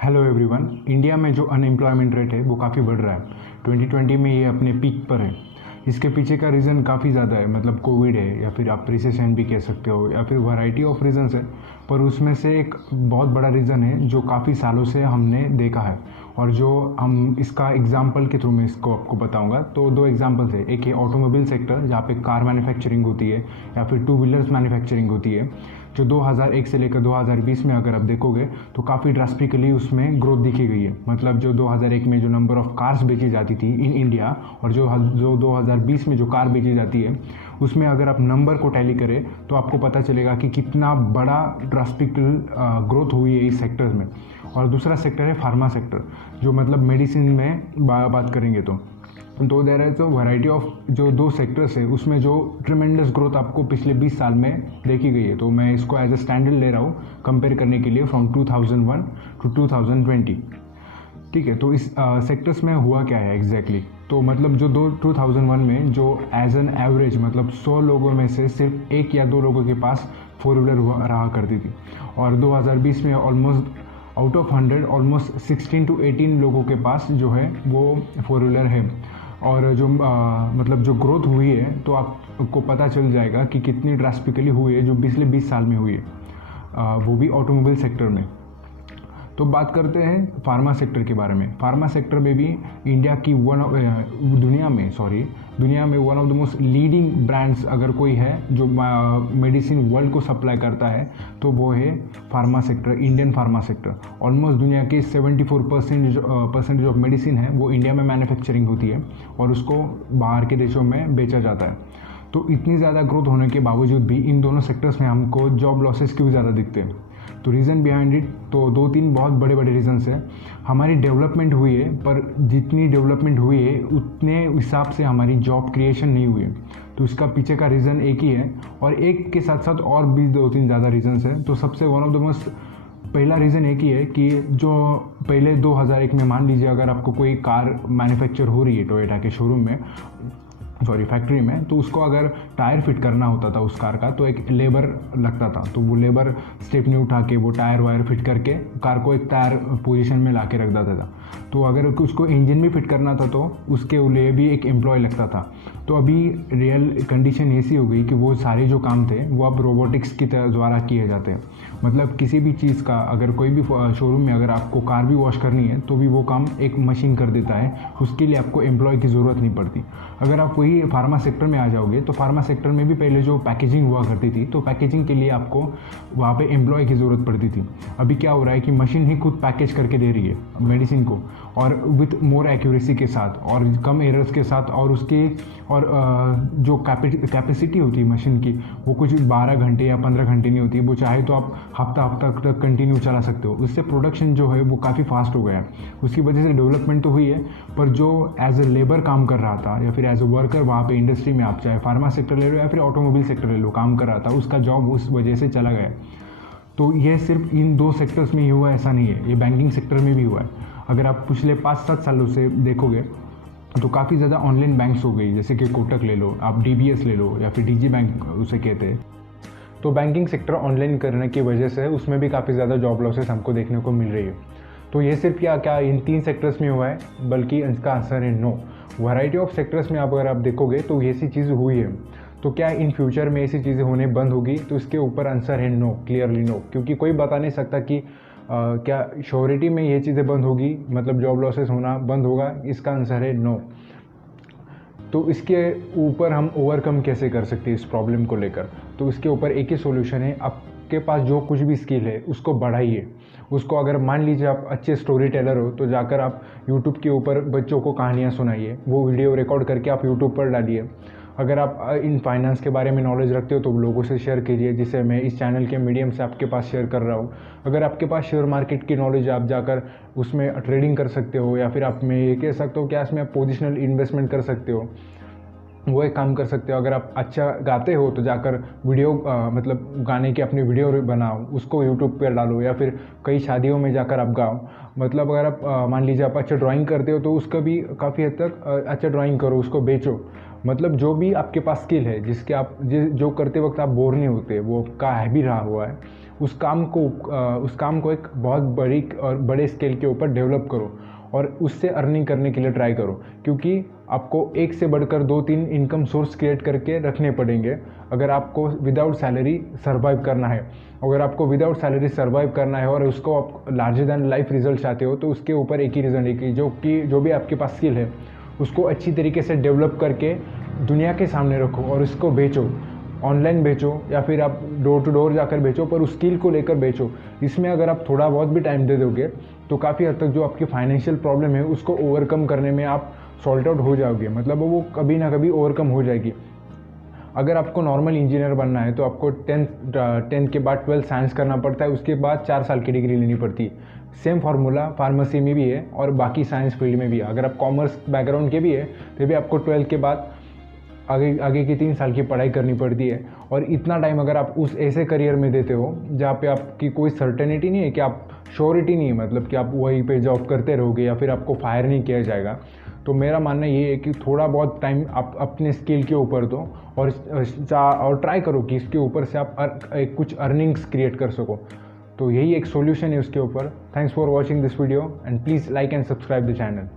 Hello everyone. India में जो unemployment rate है वो काफ़ी बढ़ रहा है। 2020 में ये अपने पीक पर है। इसके पीछे का रीज़न काफ़ी ज़्यादा है, मतलब कोविड है या फिर आप रिसेशन भी कह सकते हो या फिर वैरायटी ऑफ रीज़न्स है। पर उसमें से एक बहुत बड़ा रीज़न है जो काफ़ी सालों से हमने देखा है और जो हम इसका एग्जाम्पल के थ्रू मैं इसको आपको बताऊंगा। तो दो एग्जाम्पल्स है, एक है ऑटोमोबाइल सेक्टर जहाँ पे कार मैन्युफैक्चरिंग होती है या फिर टू व्हीलर्स मैन्युफैक्चरिंग होती है, जो 2001 से लेकर 2020 में अगर आप देखोगे तो काफ़ी ड्रास्टिकली उसमें ग्रोथ दिखी गई है। मतलब जो 2001 में जो नंबर ऑफ कार्स बेची जाती थी इन इंडिया और जो 2020 में जो कार बेची जाती है, उसमें अगर आप नंबर को टैली करें तो आपको पता चलेगा कि कितना बड़ा ड्रास्टिकल ग्रोथ हुई है इस सेक्टर में। और दूसरा सेक्टर है फार्मा सेक्टर, जो मतलब मेडिसिन में बात करेंगे तो देर है। तो वैरायटी ऑफ जो दो सेक्टर्स है उसमें जो ट्रिमेंडस ग्रोथ आपको पिछले 20 साल में देखी गई है, तो मैं इसको एज ए स्टैंडर्ड ले रहा हूँ कंपेयर करने के लिए फ्रॉम 2001 टू 2020। ठीक है, तो इस सेक्टर्स में हुआ क्या है एग्जैक्टली तो मतलब जो 2001 में जो एज एन एवरेज मतलब 100 लोगों में से सिर्फ एक या दो लोगों के पास फोर व्हीलर रहा करती थी, और 2020 में almost out of 100 almost 16 to 18 लोगों के पास जो है वो फोर व्हीलर है। और जो मतलब जो ग्रोथ हुई है तो आपको पता चल जाएगा कि कितनी ड्रास्टिकली हुई है जो पिछले 20 साल में हुई है, वो भी ऑटोमोबाइल सेक्टर में। तो बात करते हैं फार्मा सेक्टर के बारे में। फार्मा सेक्टर में भी इंडिया की दुनिया में one of the most leading brands अगर कोई है जो मेडिसिन वर्ल्ड को सप्लाई करता है तो वो है pharma sector, Indian pharma sector. Almost दुनिया के 74% ऑफ मेडिसिन है वो इंडिया में मैन्युफैक्चरिंग होती है और उसको बाहर के देशों में बेचा जाता है। तो इतनी ज़्यादा ग्रोथ होने के बावजूद भी इन दोनों सेक्टर्स में हमको जॉब लॉसेस क्यों ज़्यादा दिखते हैं? तो रीज़न बिहाइंड इट तो दो तीन बहुत बड़े बड़े रीजंस हैं। हमारी डेवलपमेंट हुई है, पर जितनी डेवलपमेंट हुई है उतने हिसाब से हमारी जॉब क्रिएशन नहीं हुई है। तो इसका पीछे का रीज़न एक ही है, और एक के साथ साथ और भी दो तीन ज़्यादा रीजंस हैं। तो सबसे वन ऑफ द मोस्ट पहला रीज़न एक ही है कि जो पहले 2001 में मान लीजिए अगर आपको कोई कार मैन्युफैक्चर हो रही है टोयोटा के शोरूम में, फैक्ट्री में, तो उसको अगर टायर फिट करना होता था उस कार का तो एक लेबर लगता था। तो वो लेबर स्टेपनी उठा के वो टायर वायर फिट करके कार को एक टायर पोजीशन में ला के रख देता था। तो अगर उसको इंजन भी फिट करना था तो उसके लिए भी एक एम्प्लॉय लगता था। तो अभी रियल कंडीशन ऐसी हो गई कि वो सारे जो काम थे वो अब रोबोटिक्स की द्वारा किए जाते हैं। मतलब किसी भी चीज़ का अगर कोई भी शोरूम में अगर आपको कार भी वॉश करनी है तो भी वो काम एक मशीन कर देता है, उसके लिए आपको एम्प्लॉय की ज़रूरत नहीं पड़ती। अगर आप वही फार्मा सेक्टर में आ जाओगे तो फार्मा सेक्टर में भी पहले जो पैकेजिंग हुआ करती थी तो पैकेजिंग के लिए आपको वहाँ पे एम्प्लॉय की ज़रूरत पड़ती थी। अभी क्या हो रहा है कि मशीन ही खुद पैकेज करके दे रही है मेडिसिन को, और विथ मोर एक्यूरेसी के साथ और कम एरर्स के साथ, और उसकी और जो कैपेसिटी होती है मशीन की वो कुछ 12 घंटे या 15 घंटे नहीं होती, वो चाहे तो आप हफ्ता तक कंटिन्यू चला सकते हो। उससे प्रोडक्शन जो है वो काफ़ी फास्ट हो गया है। उसकी वजह से डेवलपमेंट तो हुई है, पर जो एज ए लेबर काम कर रहा था या फिर एज ए वर्कर वहाँ पे इंडस्ट्री में, आप चाहे फार्मा सेक्टर ले लो या फिर ऑटोमोबाइल सेक्टर ले लो, काम कर रहा था, उसका जॉब उस वजह से चला गया। तो ये सिर्फ इन दो सेक्टर्स में ही हुआ ऐसा नहीं है, ये बैंकिंग सेक्टर में भी हुआ है। अगर आप पिछले 5-7 सालों से देखोगे तो काफ़ी ज़्यादा ऑनलाइन बैंक्स हो गई, जैसे कि कोटक ले लो, आप DBS ले लो या फिर DG बैंक उसे कहते हैं। तो बैंकिंग सेक्टर ऑनलाइन करने की वजह से उसमें भी काफ़ी ज़्यादा जॉब लॉसेस हमको देखने को मिल रही है। तो ये सिर्फ क्या इन 3 सेक्टर्स में हुआ है, बल्कि इसका आंसर है नो। वैरायटी ऑफ सेक्टर्स में अगर आप देखोगे तो ऐसी चीज़ हुई है। तो क्या इन फ्यूचर में ऐसी चीज़ें होने बंद होगी? तो इसके ऊपर आंसर है नो, क्लियरली नो, क्योंकि कोई बता नहीं सकता कि क्या श्योरिटी में ये चीज़ें बंद होगी, मतलब जॉब लॉसेस होना बंद होगा। इसका आंसर है नो। तो इसके ऊपर हम ओवरकम कैसे कर सकते हैं इस प्रॉब्लम को लेकर? तो इसके ऊपर एक ही सॉल्यूशन है, आपके पास जो कुछ भी स्किल है उसको बढ़ाइए। उसको अगर मान लीजिए आप अच्छे स्टोरी टेलर हो तो जाकर आप यूट्यूब के ऊपर बच्चों को कहानियाँ सुनाइए, वो वीडियो रिकॉर्ड करके आप यूट्यूब पर डालिए। अगर आप इन फाइनेंस के बारे में नॉलेज रखते हो तो लोगों से शेयर कीजिए, जिसे मैं इस चैनल के मीडियम से आपके पास शेयर कर रहा हूँ। अगर आपके पास शेयर मार्केट की नॉलेज है, आप जाकर उसमें ट्रेडिंग कर सकते हो, या फिर आप मैं ये कह सकता हूँ कि इसमें आप पोजिशनल इन्वेस्टमेंट कर सकते हो, वो एक काम कर सकते हो। अगर आप अच्छा गाते हो तो जाकर वीडियो मतलब गाने की अपनी वीडियो बनाओ, उसको यूट्यूब पर डालो, या फिर कई शादियों में जाकर आप गाओ। मतलब अगर आप मान लीजिए आप अच्छा ड्राइंग करते हो तो उसका भी काफ़ी हद तक अच्छा ड्राइंग करो, उसको बेचो। मतलब जो भी आपके पास स्किल है जिसके आप जो करते वक्त आप बोर नहीं होते, वो का है भी रहा हुआ है, उस काम को एक बहुत बड़ी और बड़े स्केल के ऊपर डेवलप करो और उससे अर्निंग करने के लिए ट्राई करो, क्योंकि आपको एक से बढ़कर 2-3 इनकम सोर्स क्रिएट करके रखने पड़ेंगे अगर आपको विदाउट सैलरी सर्वाइव करना है। अगर आपको विदाउट सैलरी सर्वाइव करना है और उसको आप लार्जर दैन लाइफ रिजल्ट चाहते हो, तो उसके ऊपर एक ही रीज़न है कि जो भी आपके पास स्किल है उसको अच्छी तरीके से डेवलप करके दुनिया के सामने रखो और उसको बेचो, ऑनलाइन बेचो या फिर आप डोर टू डोर जाकर बेचो, पर उस स्किल को लेकर बेचो। इसमें अगर आप थोड़ा बहुत भी टाइम दे दोगे तो काफ़ी हद तक जो आपकी फाइनेंशियल प्रॉब्लम है उसको ओवरकम करने में आप सॉल्ट आउट हो जाओगे, मतलब वो कभी ना कभी ओवरकम हो जाएगी। अगर आपको नॉर्मल इंजीनियर बनना है तो आपको 10th के बाद 12th साइंस करना पड़ता है, उसके बाद 4 साल की डिग्री लेनी पड़ती है। सेम फार्मूला फार्मेसी में भी है और बाकी साइंस फील्ड में भी है। अगर आप कॉमर्स बैकग्राउंड के भी है तो भी आपको 12th के बाद आगे की 3 साल की पढ़ाई करनी पड़ती है। और इतना टाइम अगर आप उस ऐसे करियर में देते हो जहाँ पे आपकी कोई सर्टेनिटी नहीं है, कि आप श्योरिटी नहीं है, मतलब कि आप वहीं पे जॉब करते रहोगे या फिर आपको फायर नहीं किया जाएगा, तो मेरा मानना ये है कि थोड़ा बहुत टाइम आप अपने स्किल के ऊपर दो और ट्राई करो कि इसके ऊपर से आप कुछ अर्निंग्स क्रिएट कर सको। तो यही एक सॉल्यूशन है उसके ऊपर। Thanks for watching this video and please like and subscribe the channel.